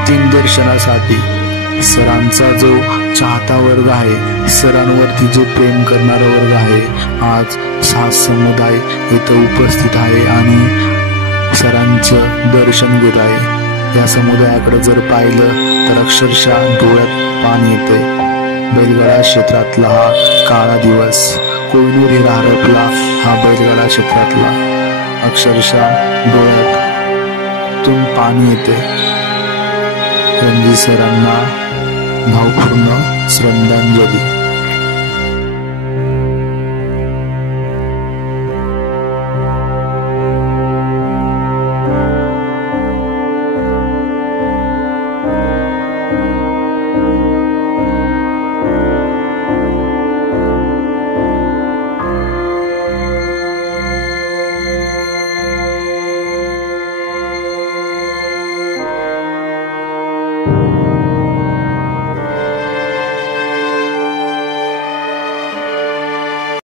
अंतिम दर्शनासाठी सरांचा जो चाहता वर्ग आहे, सरांवरती जो प्रेम करणारा वर्ग आहे, आज हा समुदाय इथं उपस्थित आहे आणि सरांचं दर्शन घेत आहे। या समुदायाकडे जर पाहिलं तर अक्षरशः डोळ्यात पाणी येते। बैलगाडा क्षेत्रातला हा काळा दिवस, कोहिनूर हिरा हरपला हा बैलगाडा क्षेत्रातला, अक्षरशः डोळ्यातून पाणी येते। रणजित सरांना भावपूर्ण श्रद्धांजली।